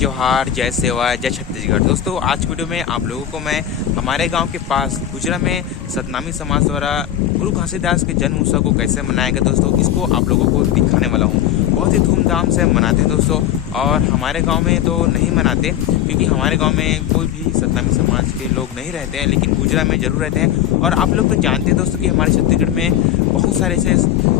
जोहार, जय सेवा, जय छत्तीसगढ़। दोस्तों आज की वीडियो में आप लोगों को मैं हमारे गांव के पास गुजरा में सतनामी समाज द्वारा गुरु घासीदास के जन्म उत्सव को कैसे मनाया गया दोस्तों, इसको आप लोगों को दिखाने वाला हूं। बहुत ही धूमधाम से मनाते हैं दोस्तों, और हमारे गांव में तो नहीं मनाते क्योंकि हमारे गांव में कोई भी सतनामी समाज के लोग नहीं रहते हैं, लेकिन गुजरा में जरूर रहते हैं। और आप लोग तो जानते हैं दोस्तों कि हमारे छत्तीसगढ़ में बहुत सारे ऐसे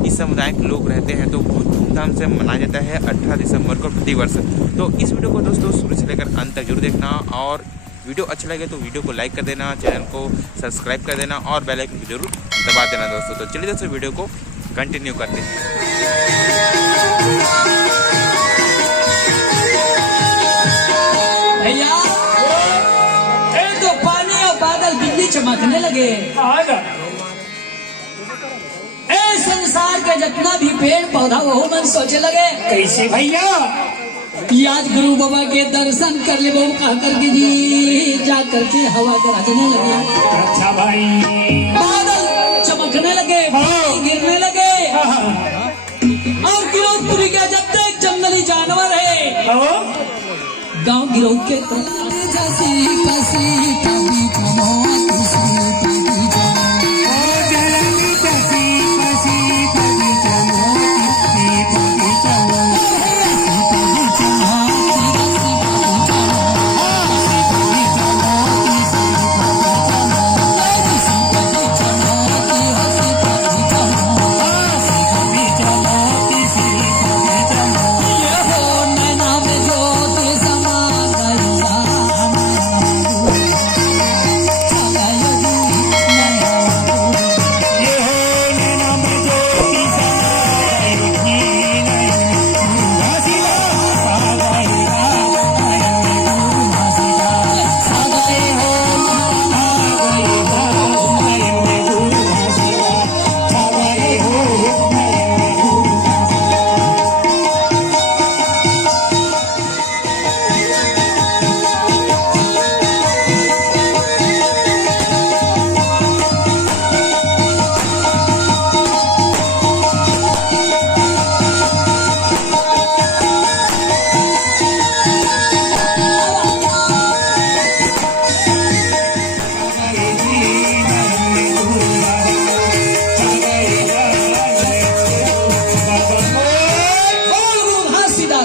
इस समुदाय के लोग रहते हैं, तो बहुत धूमधाम से मनाया जाता है 18 दिसंबर को प्रतिवर्ष। तो इस वीडियो को दोस्तों शुरू से लेकर अंत तक जरूर देखना, और वीडियो अच्छा लगे तो वीडियो को लाइक कर देना, चैनल को सब्सक्राइब कर देना और बेल आइकन को जरूर दबा देना दोस्तों। तो चलिए दोस्तों वीडियो को कंटिन्यू करते हैं। भैया तो पानी और बादल बिजली चमकने लगे। ए संसार के जितना भी पेड़ पौधा वो मन सोचे लगे कैसे भैया? आज गुरु बाबा के दर्शन कर ले बहु कह करके जी जा करके हवा गरजने लगे। अच्छा भाई, बादल चमकने लगे, पानी गिरने लगे, और गिरौदपुरी के जब तक जंगली जानवर है गांव गिरोह के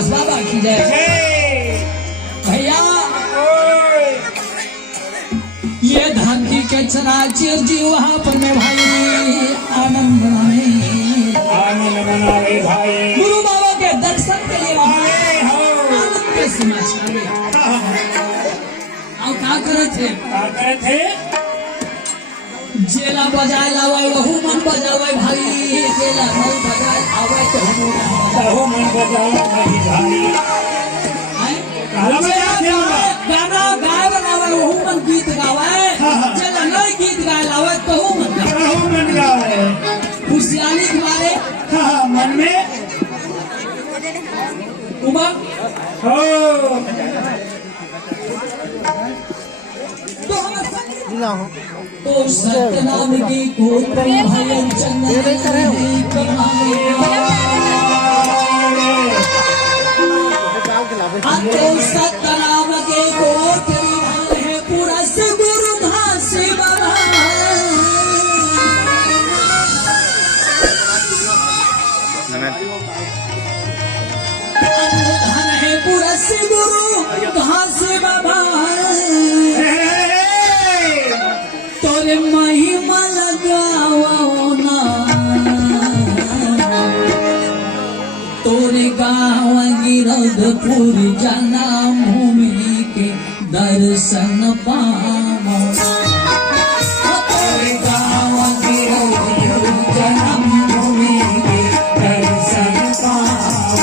बाबा की जय। भैया ये धरती के चराचर जी वहाँ पर में भाई आनंद मनाए भाई। गुरु बाबा के दर्शन के लिए आनंद के समाचार और क्या करे थे जेला बजाए लावाई वहू मन बजावे भाई, जेला मन बजाए आवे तो मन बजाए भाई। गाना गाय बनावे वहू मन गीत गावे, जेला नहीं गीत गाए लावे तो मन गावे। खुशहाली के मारे मन में उमंग तो सतनाम की कोट भयन चंदन तो सतनाम के कोट है पूरा से गुरु घासी बाबा धन है पूरा से गुरु घासी बाबा तोरे महिमा लगाओ ना, तोरे गाँव गिरौदपुर जाना भूमि के दर्शन पाओ। तोरे गाँव गिरौदपुर जाना भूमि के दर्शन पाओ।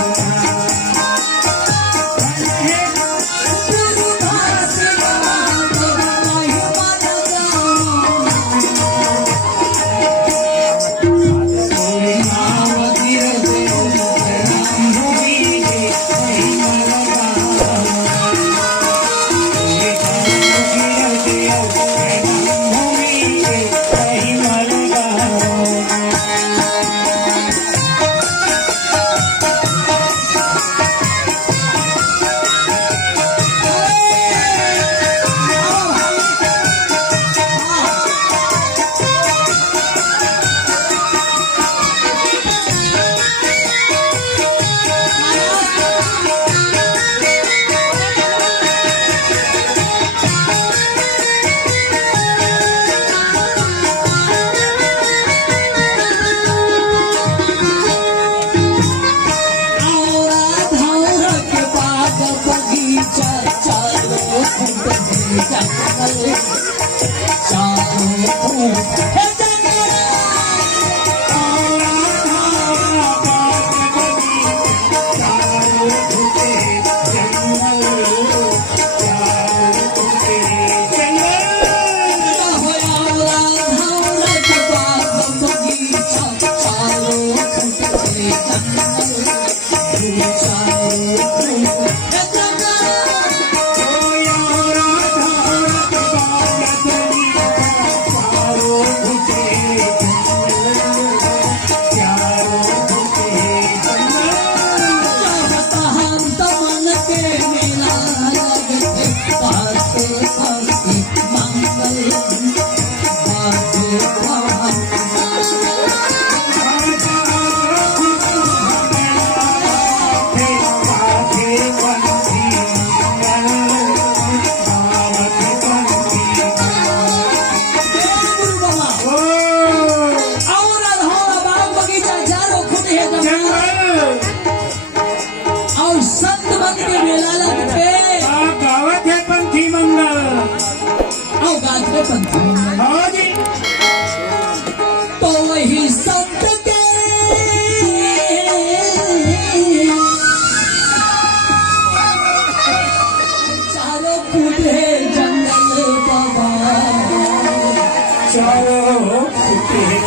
हो सुखी है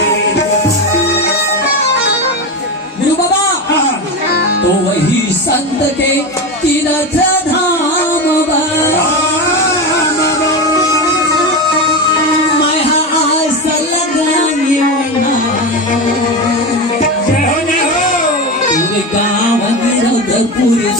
गुरु बाबा हाँ तो वही संत के तीर्थ धाम बा मैं आस लगानी ना जय हो पूरे गाँव निरद पूरे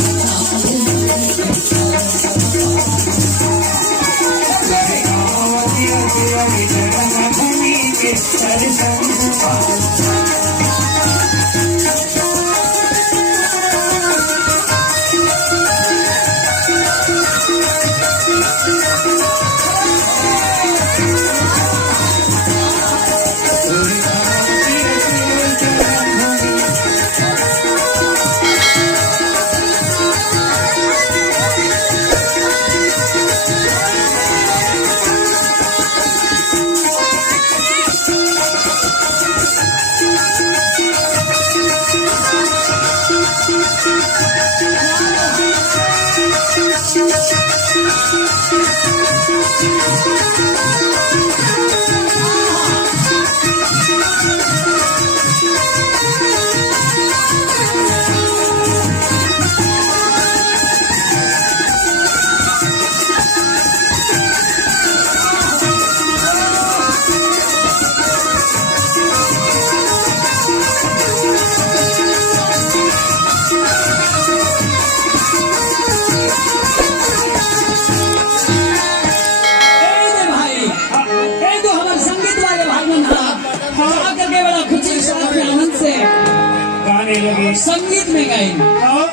गाने लगे संगीत में गाई हाँ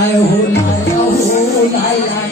आए हो लाया हो लाया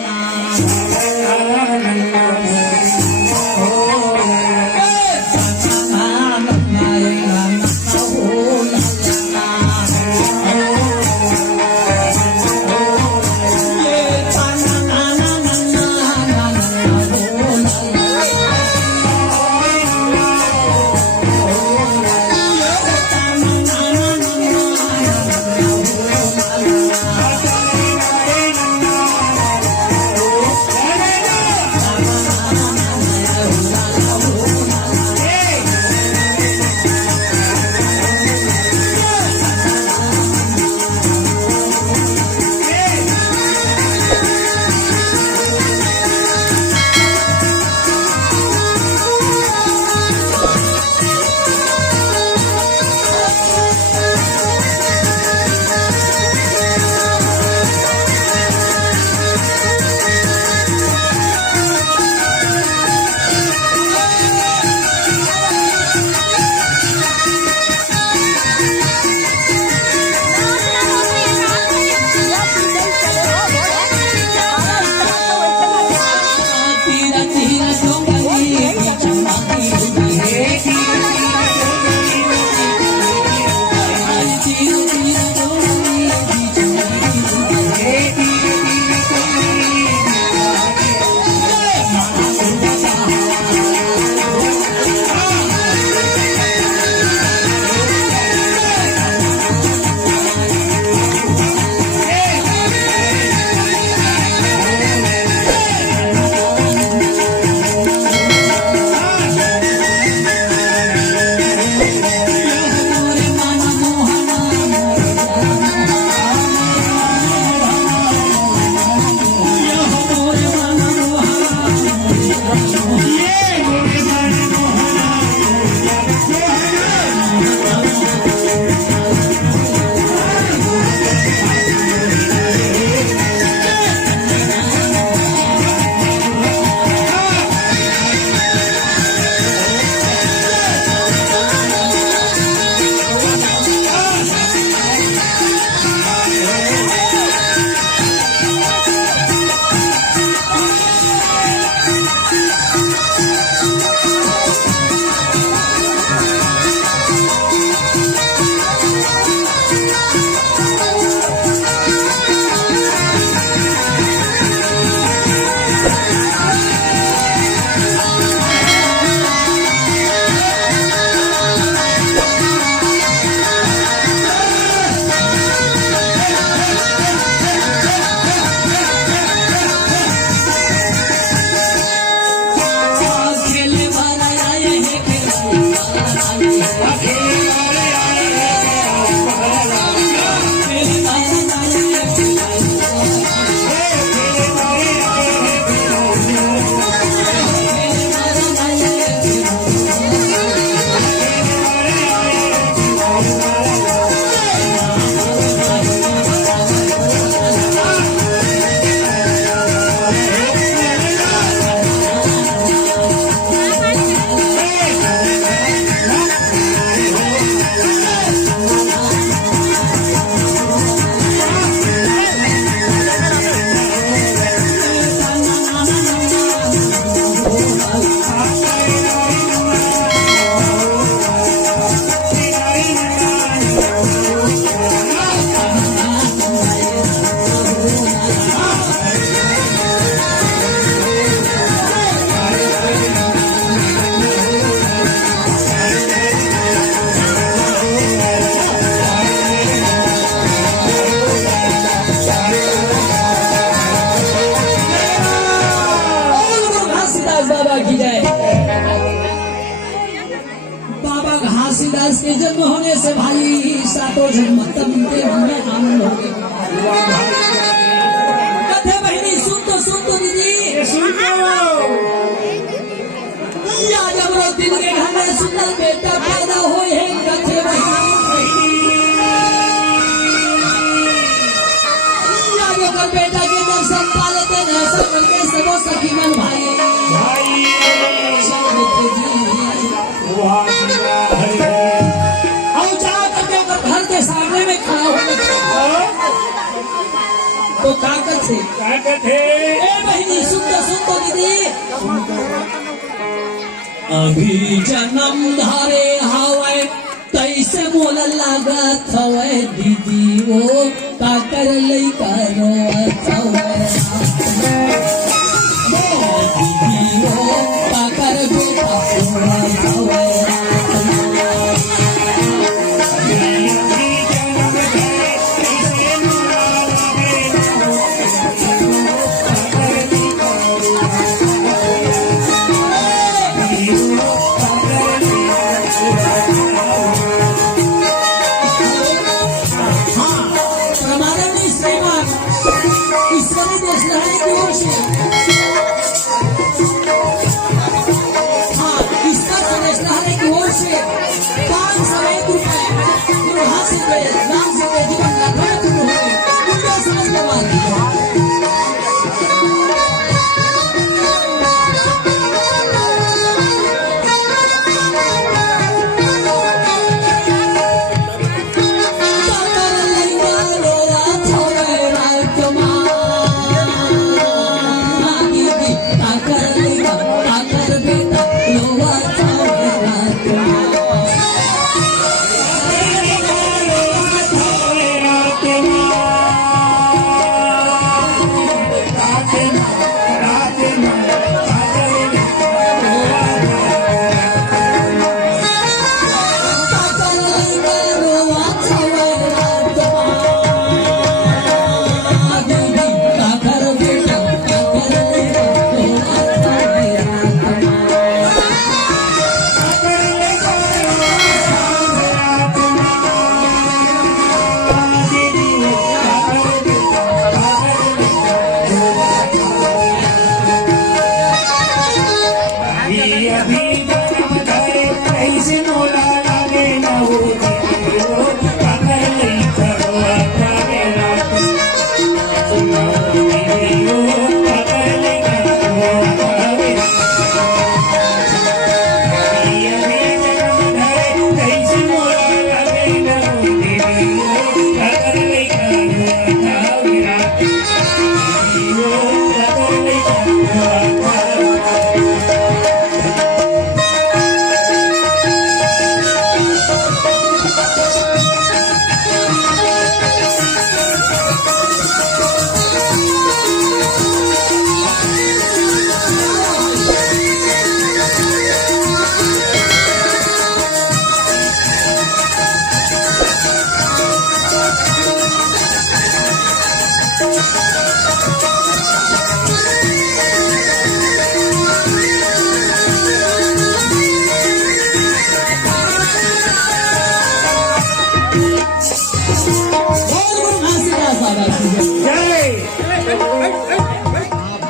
घासीदास के जन्म होने से भाई सातों जन्म तक इनके मन में आनंद हो गए। कथे बहनी सुन तो दीदी, या जब वो दिन के घर में सुंदर बेटा पैदा हुए हैं। कथे बहनी या जो कर बेटा के दर्शन पा लेते हैं ऐसा करके सबो सखी मन भाई और जा करके घर के सामने में खड़ा हो गया तो ताकत से ए बहनी सुन तो दीदी, अभी जन्म धारे हवे तैसे मोल लागत हवे दीदी वो ताकर लई करो दीदी वो ताकर बेटा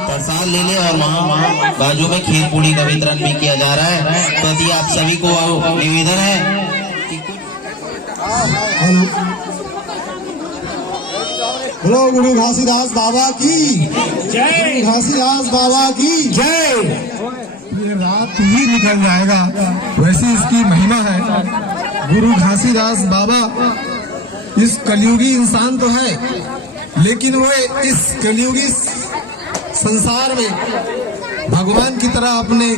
प्रसाद लेने और वहाँ बाजू में खीर पूड़ी का वितरण भी किया जा रहा है। तो यदि आप सभी को निवेदन है हेलो गुरु घासीदास बाबा की जय, घासीदास बाबा की जय। ये रात ही निकल जाएगा, वैसी इसकी महिमा है। गुरु घासीदास बाबा इस कलयुगी इंसान तो है, लेकिन वह इस कलयुगी संसार में भगवान की तरह अपने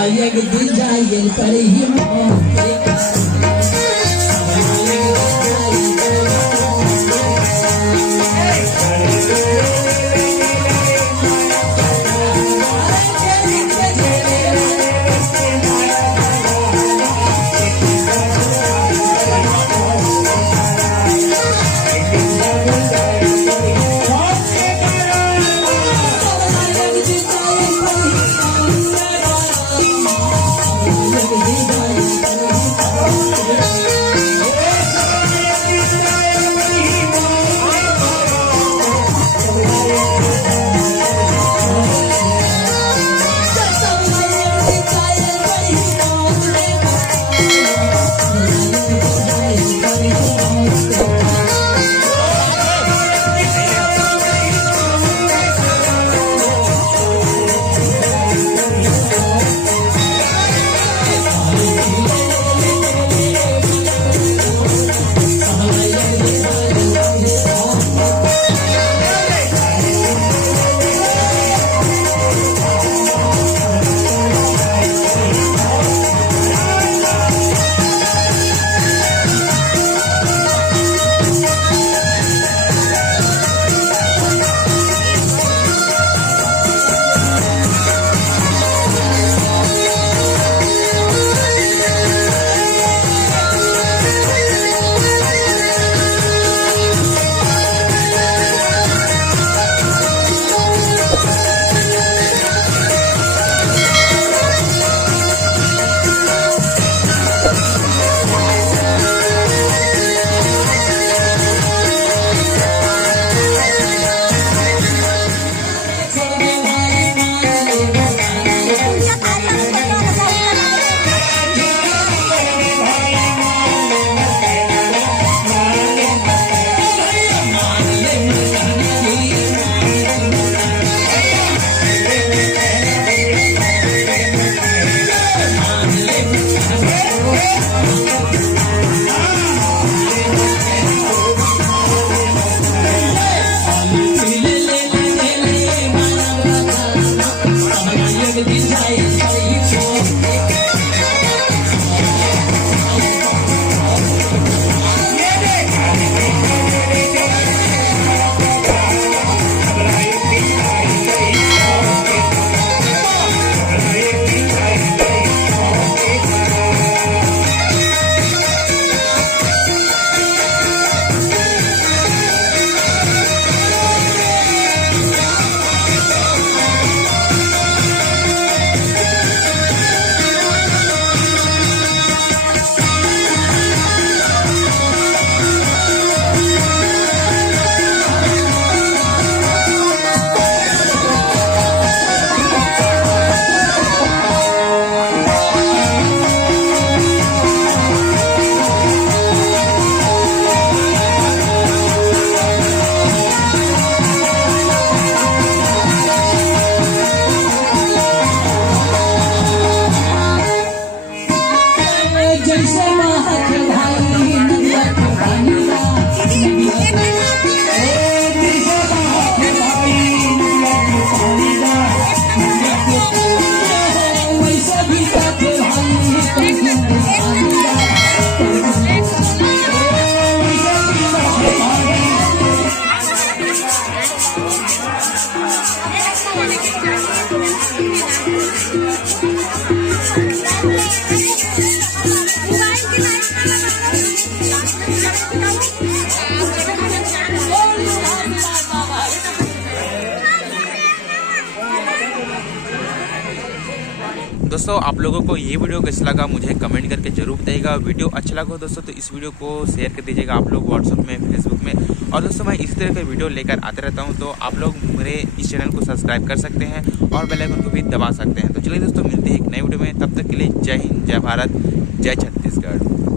समायक दिजायल पर ही मोह दोस्तों आप लोगों को ये वीडियो कैसा लगा मुझे कमेंट करके जरूर बताइएगा। वीडियो अच्छा लगा हो दोस्तों तो इस वीडियो को शेयर कर दीजिएगा आप लोग व्हाट्सएप में, फेसबुक में। और दोस्तों मैं इस तरह के वीडियो लेकर आते रहता हूँ, तो आप लोग मेरे इस चैनल को सब्सक्राइब कर सकते हैं और बेल आइकन को भी दबा सकते हैं। तो चलिए दोस्तों मिलते हैं एक नई वीडियो में, तब तक के लिए जय हिंद, जय भारत, जय छत्तीसगढ़।